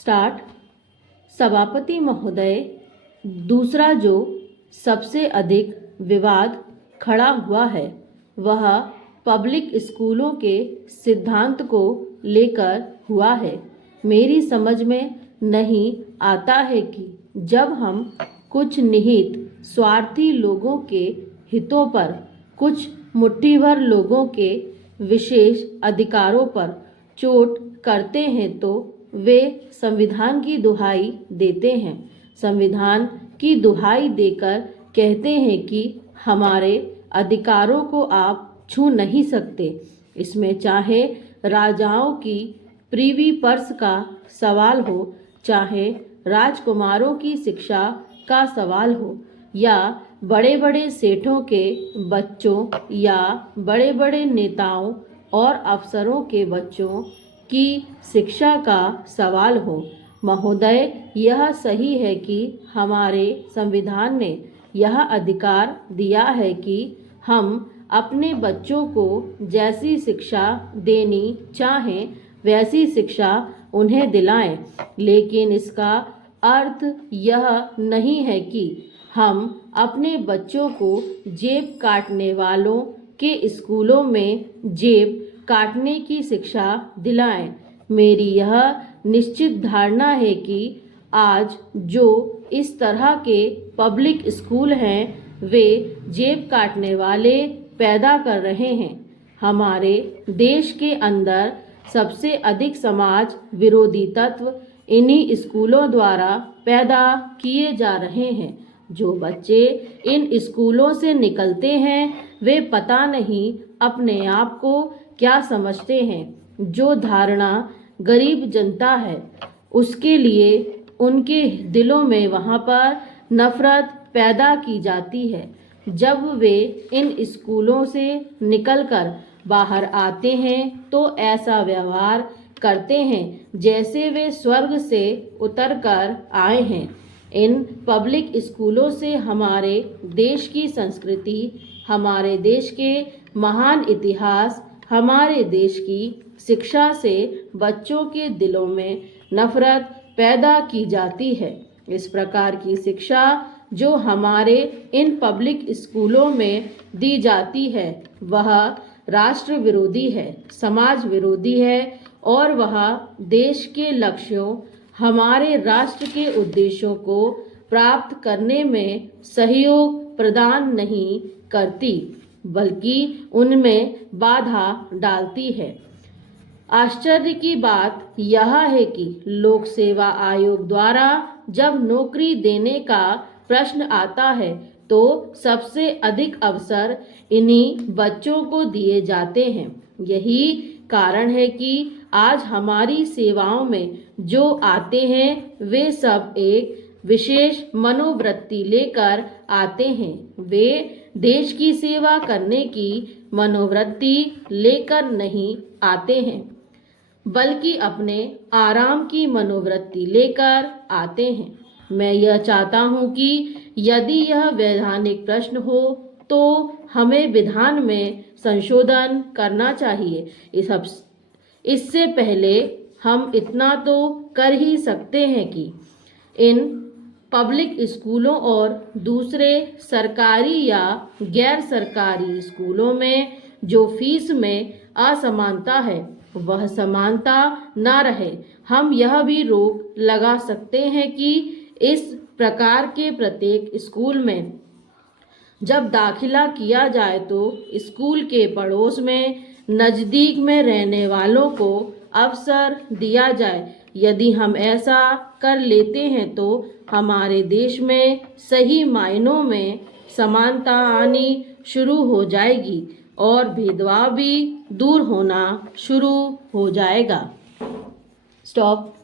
Start. सभापति महोदय, दूसरा जो सबसे अधिक विवाद खड़ा हुआ है वह पब्लिक स्कूलों के सिद्धांत को लेकर हुआ है। मेरी समझ में नहीं आता है कि जब हम कुछ निहित स्वार्थी लोगों के हितों पर, कुछ मुट्ठी भर लोगों के विशेष अधिकारों पर चोट करते हैं तो वे संविधान की दुहाई देते हैं। संविधान की दुहाई देकर कहते हैं कि हमारे अधिकारों को आप छू नहीं सकते। इसमें चाहे राजाओं की प्रीवी पर्स का सवाल हो, चाहे राजकुमारों की शिक्षा का सवाल हो, या बड़े बड़े सेठों के बच्चों या बड़े बड़े नेताओं और अफसरों के बच्चों की शिक्षा का सवाल हो। महोदय, यह सही है कि हमारे संविधान ने यह अधिकार दिया है कि हम अपने बच्चों को जैसी शिक्षा देनी चाहें वैसी शिक्षा उन्हें दिलाएं, लेकिन इसका अर्थ यह नहीं है कि हम अपने बच्चों को जेब काटने वालों के स्कूलों में जेब काटने की शिक्षा दिलाएं। मेरी यह निश्चित धारणा है कि आज जो इस तरह के पब्लिक स्कूल हैं वे जेब काटने वाले पैदा कर रहे हैं। हमारे देश के अंदर सबसे अधिक समाज विरोधी तत्व इन्हीं स्कूलों द्वारा पैदा किए जा रहे हैं। जो बच्चे इन स्कूलों से निकलते हैं वे पता नहीं अपने आप को क्या समझते हैं। जो धारणा गरीब जनता है उसके लिए उनके दिलों में वहाँ पर नफरत पैदा की जाती है। जब वे इन स्कूलों से निकलकर बाहर आते हैं तो ऐसा व्यवहार करते हैं जैसे वे स्वर्ग से उतरकर आए हैं। इन पब्लिक स्कूलों से हमारे देश की संस्कृति, हमारे देश के महान इतिहास, हमारे देश की शिक्षा से बच्चों के दिलों में नफरत पैदा की जाती है। इस प्रकार की शिक्षा जो हमारे इन पब्लिक स्कूलों में दी जाती है वह राष्ट्र विरोधी है, समाज विरोधी है और वह देश के लक्ष्यों, हमारे राष्ट्र के उद्देश्यों को प्राप्त करने में सहयोग प्रदान नहीं करती बल्कि उनमें बाधा डालती है। आश्चर्य की बात यह है कि लोक सेवा आयोग द्वारा जब नौकरी देने का प्रश्न आता है तो सबसे अधिक अवसर इन्हीं बच्चों को दिए जाते हैं। यही कारण है कि आज हमारी सेवाओं में जो आते हैं वे सब एक विशेष मनोवृत्ति लेकर आते हैं। वे देश की सेवा करने की मनोवृत्ति लेकर नहीं आते हैं बल्कि अपने आराम की मनोवृत्ति लेकर आते हैं। मैं यह चाहता हूं कि यदि यह वैधानिक प्रश्न हो तो हमें विधान में संशोधन करना चाहिए। इससे पहले हम इतना तो कर ही सकते हैं कि इन पब्लिक स्कूलों और दूसरे सरकारी या गैर सरकारी स्कूलों में जो फीस में असमानता है वह समानता ना रहे। हम यह भी रोक लगा सकते हैं कि इस प्रकार के प्रत्येक स्कूल में जब दाखिला किया जाए तो स्कूल के पड़ोस में नज़दीक में रहने वालों को अवसर दिया जाए। यदि हम ऐसा कर लेते हैं तो हमारे देश में सही मायनों में समानता आनी शुरू हो जाएगी और भेदभाव भी दूर होना शुरू हो जाएगा। स्टॉप।